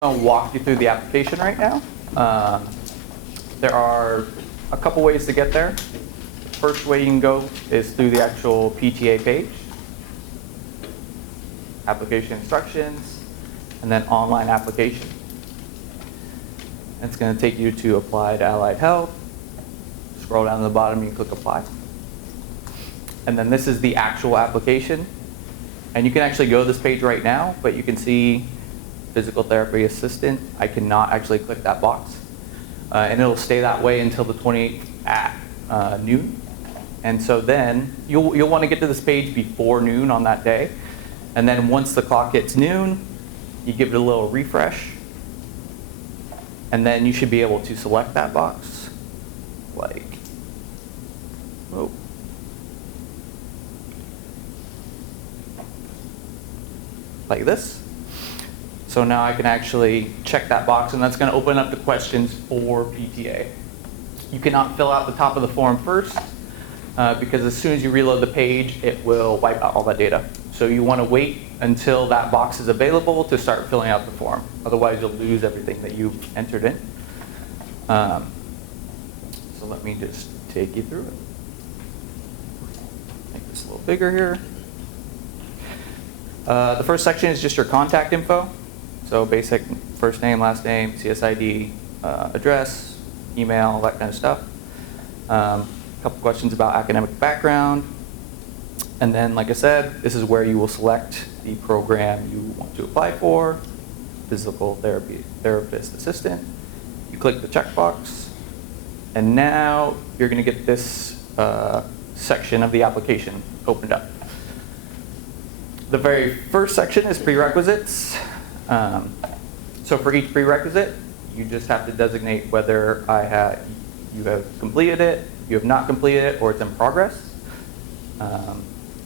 I'll walk you through the application right now. There are a couple ways to get there. The first way you can go is through the actual PTA page, application instructions, and then online application. It's going to take you to Applied Allied Health. Scroll down to the bottom, you click Apply. And then this is the actual application. And you can actually go to this page right now, but you can see physical therapy assistant. I cannot actually click that box. And it'll stay that way until the 28th at noon. And so then you'll want to get to this page before noon on that day. And then once the clock hits noon, you give it a little refresh. And then you should be able to select that box like this. So now I can actually check that box, and that's going to open up the questions for PTA. You cannot fill out the top of the form first, because as soon as you reload the page, it will wipe out all that data. So you want to wait until that box is available to start filling out the form. Otherwise, you'll lose everything that you've entered in. So let me just take you through it. Make this a little bigger here. The first section is just your contact info. So basic first name, last name, CSID, address, email, that kind of stuff. A couple questions about academic background. And then, like I said, this is where you will select the program you want to apply for, physical therapy therapist assistant. You click the checkbox, and now you're going to get this section of the application opened up. The very first section is prerequisites. So for each prerequisite, you just have to designate whether you have completed it, you have not completed it, or it's in progress.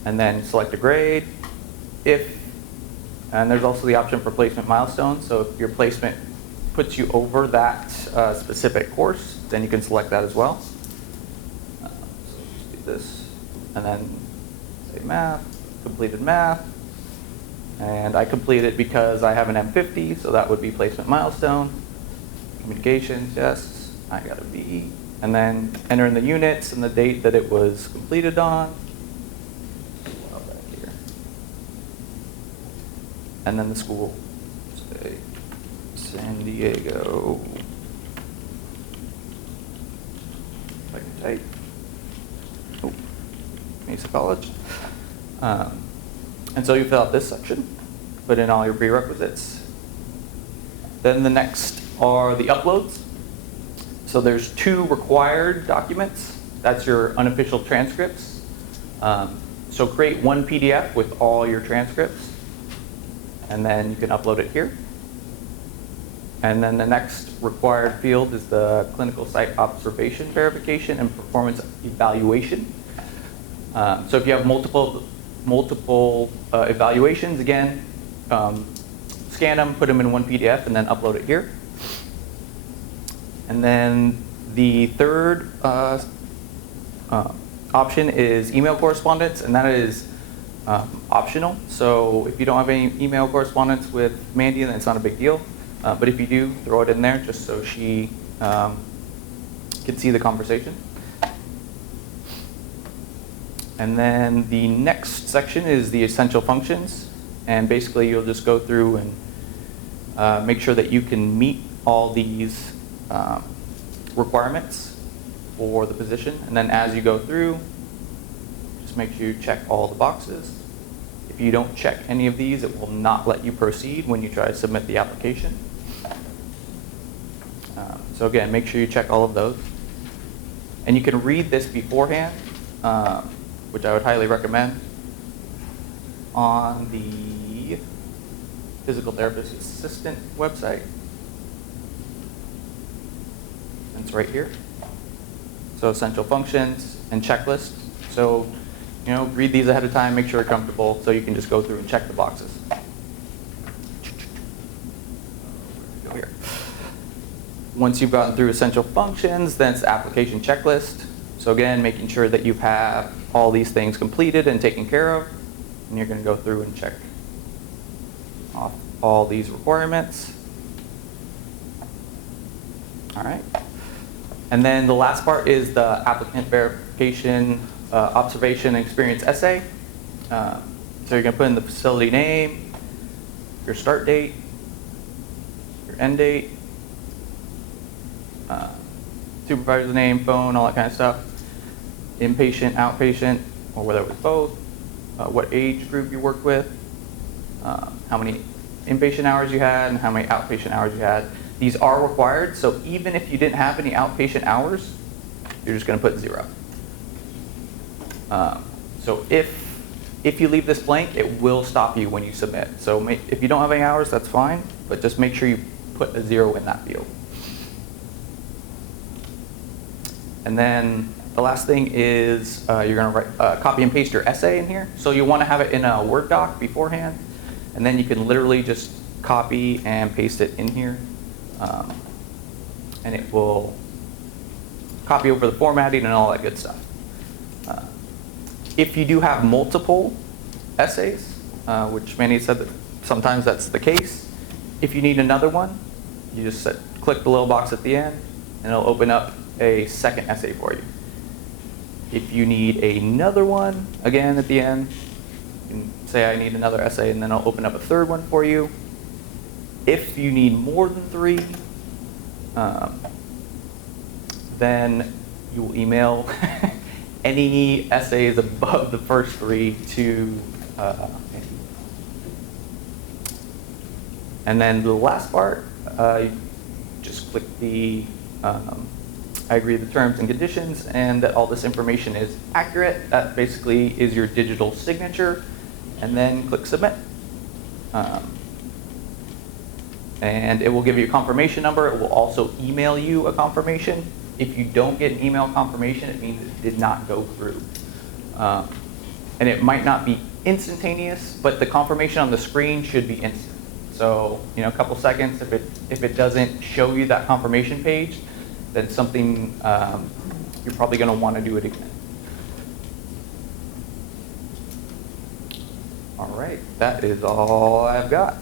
And then select a grade. And there's also the option for placement milestones. So if your placement puts you over that specific course, then you can select that as well. So let's do this. And then say math, completed math. And I completed it because I have an M50, so that would be placement milestone. Communications, yes, I got a B. And then enter in the units and the date that it was completed on. Back here. And then the school, say San Diego. If I can type. Oh, Mesa College. And so you fill out this section, put in all your prerequisites. Then the next are the uploads. So there's 2 required documents. That's your unofficial transcripts. So create one PDF with all your transcripts, and then you can upload it here. And then the next required field is the clinical site observation verification and performance evaluation. So if you have multiple evaluations, again, scan them, put them in one PDF, and then upload it here. And then the third option is email correspondence, and that is optional. So if you don't have any email correspondence with Mandy, then it's not a big deal. But if you do, throw it in there just so she can see the conversation. And then the next section is the essential functions. And basically you'll just go through and make sure that you can meet all these requirements for the position. And then as you go through, just make sure you check all the boxes. If you don't check any of these, it will not let you proceed when you try to submit the application. So again, make sure you check all of those. And you can read this beforehand, which I would highly recommend, on the Physical Therapist Assistant website. It's right here. So essential functions and checklist. So, read these ahead of time, make sure you're comfortable, so you can just go through and check the boxes. Go here. Once you've gotten through essential functions, then it's the application checklist. So again, making sure that you have all these things completed and taken care of. And you're going to go through and check off all these requirements. All right. And then the last part is the applicant verification, observation, and experience essay. So you're going to put in the facility name, your start date, your end date, supervisor's name, phone, all that kind of stuff, inpatient, outpatient, or whether it was both, what age group you worked with, how many inpatient hours you had, and how many outpatient hours you had. These are required, so even if you didn't have any outpatient hours, you're just going to put 0. So if you leave this blank, it will stop you when you submit. So if you don't have any hours, that's fine, but just make sure you put a 0 in that field. And then the last thing is you're going to write, copy and paste your essay in here. So you want to have it in a Word doc beforehand, and then you can literally just copy and paste it in here. And it will copy over the formatting and all that good stuff. If you do have multiple essays, which Manny said that sometimes that's the case, if you need another one, you just click the little box at the end, and it'll open up a second essay for you. If you need another one, again at the end, you can say I need another essay, and then I'll open up a third one for you. If you need more than 3, then you will email any essays above the first 3 to and then the last part, you just click the I agree to the terms and conditions, and that all this information is accurate. That basically is your digital signature, and then click submit. And it will give you a confirmation number. It will also email you a confirmation. If you don't get an email confirmation, it means it did not go through. And it might not be instantaneous, but the confirmation on the screen should be instant. So, a couple seconds. If it doesn't show you that confirmation page, then something you're probably going to want to do it again. All right, that is all I've got.